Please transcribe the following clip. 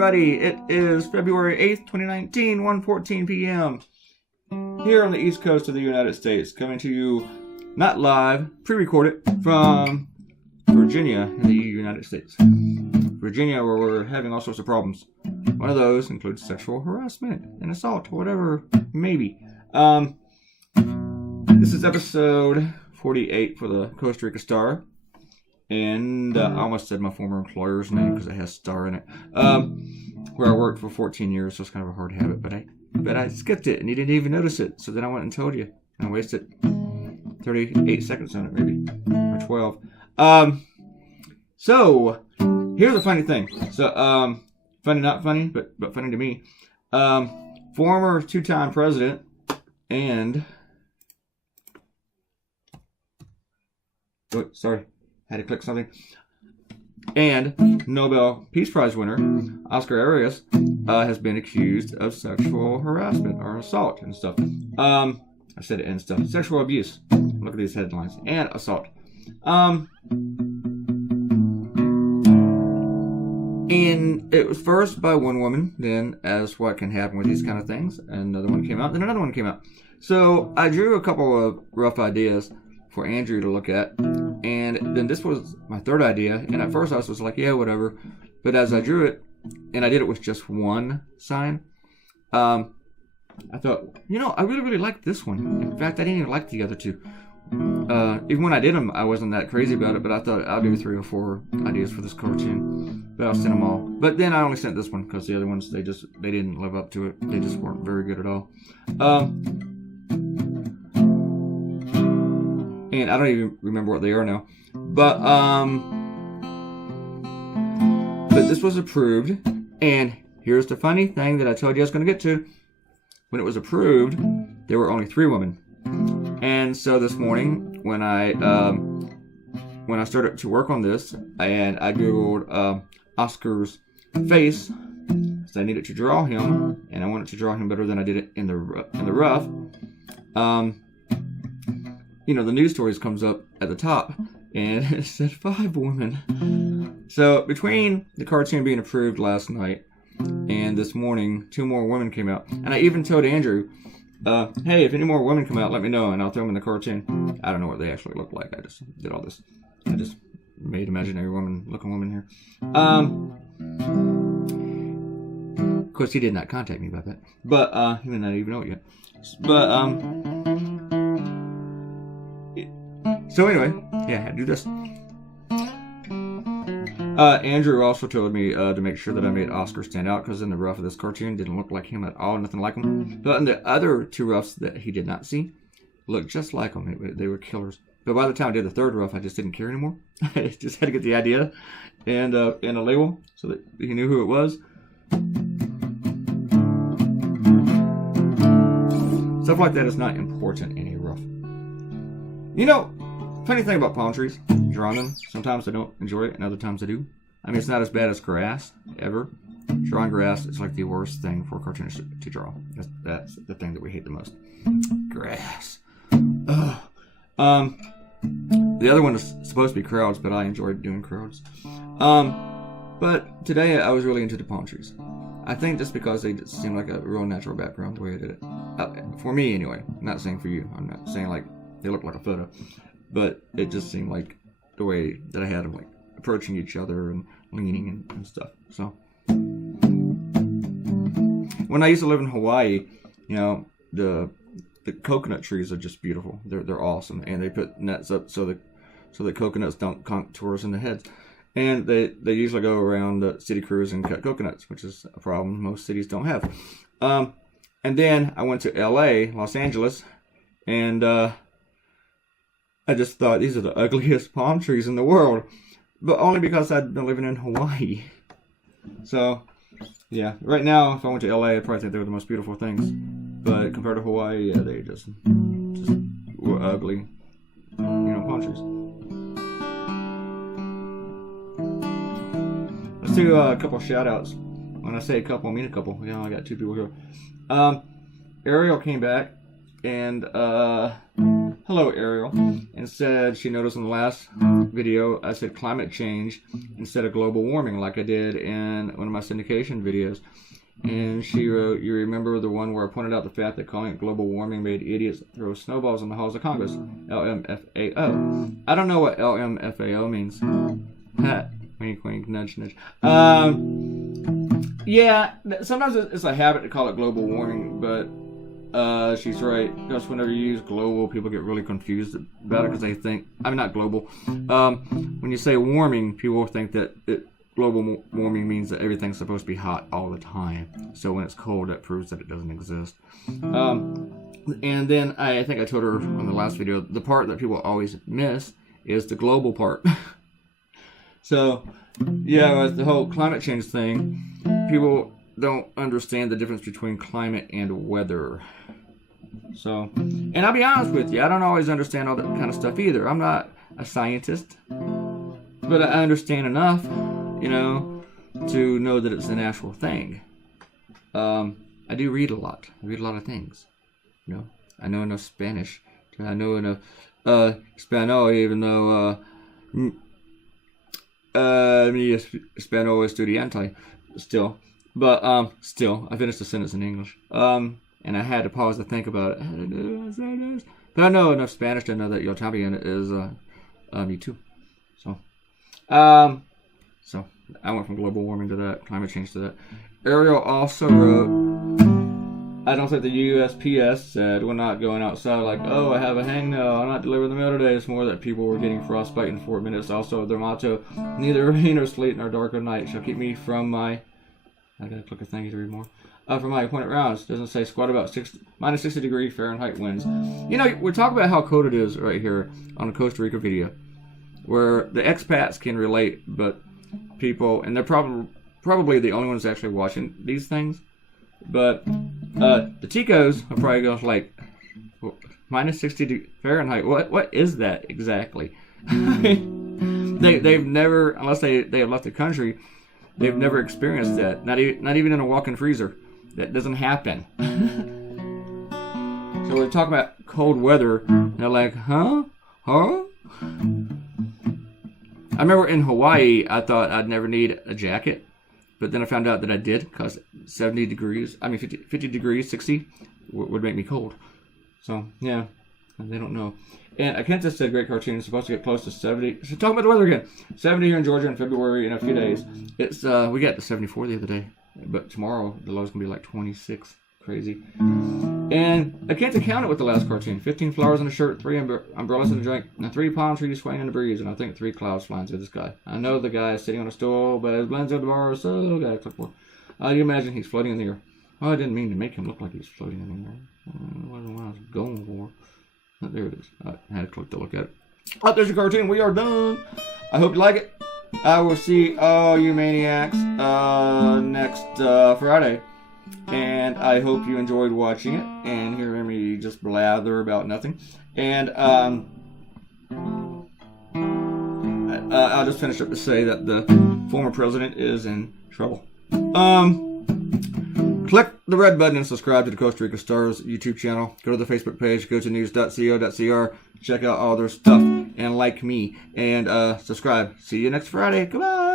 everybody. It is February 8th, 2019, 1:14 p.m. here on the East Coast of the United States, coming to you not live, pre-recorded from Virginia in the United States. Virginia, where we're having all sorts of problems. One of those includes sexual harassment and assault, whatever, maybe. This is episode 48 for the Costa Rica Star. And I almost said my former employer's name because it has Star in it. Where I worked for 14 years, so it's kind of a hard habit. But I skipped it, and you didn't even notice it. So then I went and told you. And I wasted 38 seconds on it, maybe. Or 12. So, here's a funny thing. So, funny, not funny, but funny to me. Former two-time president and... Oh, sorry. Had to click something. And Nobel Peace Prize winner Oscar Arias has been accused of sexual harassment or assault and stuff. I said it and stuff. Sexual abuse. Look at these headlines. And assault. And it was first by one woman, then, as what can happen with these kind of things, another one came out, then another one came out. So I drew a couple of rough ideas for Andrew to look at. And then this was my third idea. And at first I was just like, yeah, whatever. But as I drew it, and I did it with just one sign, I thought, I really, really like this one. In fact, I didn't even like the other two. Even when I did them, I wasn't that crazy about it. But I thought I'll do 3 or 4 ideas for this cartoon. But I'll send them all. But then I only sent this one because the other ones, they didn't live up to it. They just weren't very good at all. And I don't even remember what they are now. But this was approved. And here's the funny thing that I told you I was going to get to. When it was approved, there were only 3 women. And so this morning, when I started to work on this, and I Googled Oscar's face, so I needed to draw him, and I wanted to draw him better than I did it in the rough. The news stories comes up at the top, and it said 5 women. So between the cartoon being approved last night and this morning, 2 more women came out. And I even told Andrew, hey, if any more women come out, let me know, and I'll throw them in the cartoon. I don't know what they actually look like. I just did all this. I just made imaginary looking women here. Of course, he did not contact me about that. But he may not even know it yet. But so anyway, yeah, I had to do this. Andrew also told me to make sure that I made Oscar stand out, because in the rough of this cartoon didn't look like him at all, nothing like him. But in the other 2 roughs that he did not see, looked just like him. They were killers. But by the time I did the 3rd rough, I just didn't care anymore. I just had to get the idea and a label so that he knew who it was. Stuff like that is not important in a rough. Funny thing about palm trees, drawing them, sometimes I don't enjoy it and other times I do. I mean, it's not as bad as grass, ever. Drawing grass is like the worst thing for cartoonists to draw. That's the thing that we hate the most. Grass. Ugh. The other one is supposed to be crowds, but I enjoyed doing crowds. But today I was really into the palm trees. I think just because they just seem like a real natural background the way I did it. For me, anyway. I'm not saying for you. I'm not saying like they look like a photo. But it just seemed like the way that I had them like approaching each other and leaning and stuff. So when I used to live in Hawaii, the coconut trees are just beautiful. They're awesome, and they put nets up so the coconuts don't contour us in the heads. And they usually go around the city cruise and cut coconuts, which is a problem most cities don't have. And then I went to LA, Los Angeles, and I just thought these are the ugliest palm trees in the world. But only because I'd been living in Hawaii. So, yeah. Right now, if I went to LA, I'd probably think they were the most beautiful things. But compared to Hawaii, yeah, they just were ugly, palm trees. Let's do a couple shout-outs. When I say a couple, I mean a couple. I got 2 people here. Ariel came back and hello Ariel, and said she noticed in the last video I said climate change instead of global warming like I did in one of my syndication videos. And she wrote, you remember the one where I pointed out the fact that calling it global warming made idiots throw snowballs in the halls of Congress. LMFAO. I don't know what LMFAO means. Wink, wink, nudge, nudge. Yeah, sometimes it's a habit to call it global warming, but she's right. Because whenever you use global, people get really confused about it because they think, I mean, not global. When you say warming, people think that global warming means that everything's supposed to be hot all the time. So when it's cold, that proves that it doesn't exist. And then I think I told her on the last video, the part that people always miss is the global part. So, yeah, with the whole climate change thing, people don't understand the difference between climate and weather. So, and I'll be honest with you, I don't always understand all that kind of stuff either. I'm not a scientist, but I understand enough, you know, to know that it's an actual thing. I do read a lot. I read a lot of things. You know, I know enough Spanish. I know enough Spanish, even though mi Spanish estudiante still. But still, I finished the sentence in English. And I had to pause to think about it. But I know enough Spanish to know that your Italian is me too. So I went from global warming to that, climate change to that. Ariel also wrote, I don't think the USPS said we're not going outside like, oh, I have a hangnail, I'm not delivering the mail today. It's more that people were getting frostbite in 4 minutes. Also, their motto, neither rain nor sleet nor dark or night shall keep me from my, I gotta click a thing to read more, from my appointed rounds. Doesn't say squat about minus 60 degree Fahrenheit winds. You know, we're talking about how cold it is right here on the Costa Rica video, where the expats can relate, but people, and they're probably the only ones actually watching these things, but the Ticos are probably going like minus 60 Fahrenheit. What is that exactly? They've never, unless they have left the country, they've never experienced that. Not even in a walk-in freezer. That doesn't happen. So we're talking about cold weather, and they're like, huh? I remember in Hawaii, I thought I'd never need a jacket, but then I found out that I did, because 50 degrees, 60 would make me cold. So, yeah, they don't know. And Akenta said, great cartoon, it's supposed to get close to 70. So talking about the weather again. 70 here in Georgia in February in a few days. It's we got to 74 the other day, but tomorrow the low's going to be like 26. Crazy. And Akenta counted with the last cartoon. 15 flowers in a shirt, 3 umbrellas in a drink, and 3 palm trees swaying in the breeze, and I think 3 clouds flying through the sky. I know the guy is sitting on a stool, but his blends at the bar, so got a clipboard. You imagine he's floating in the air. Oh, I didn't mean to make him look like he's floating in the air. That wasn't what I was going for. Oh, there it is. I had to click to look at it. Oh, there's your cartoon. We are done. I hope you like it. I will see all you maniacs next Friday. And I hope you enjoyed watching it and hearing me just blather about nothing. And I'll just finish up to say that the former president is in trouble. Click the red button and subscribe to the Costa Rica Stars YouTube channel. Go to the Facebook page, go to news.co.cr, check out all their stuff, and like me, and subscribe. See you next Friday. Goodbye.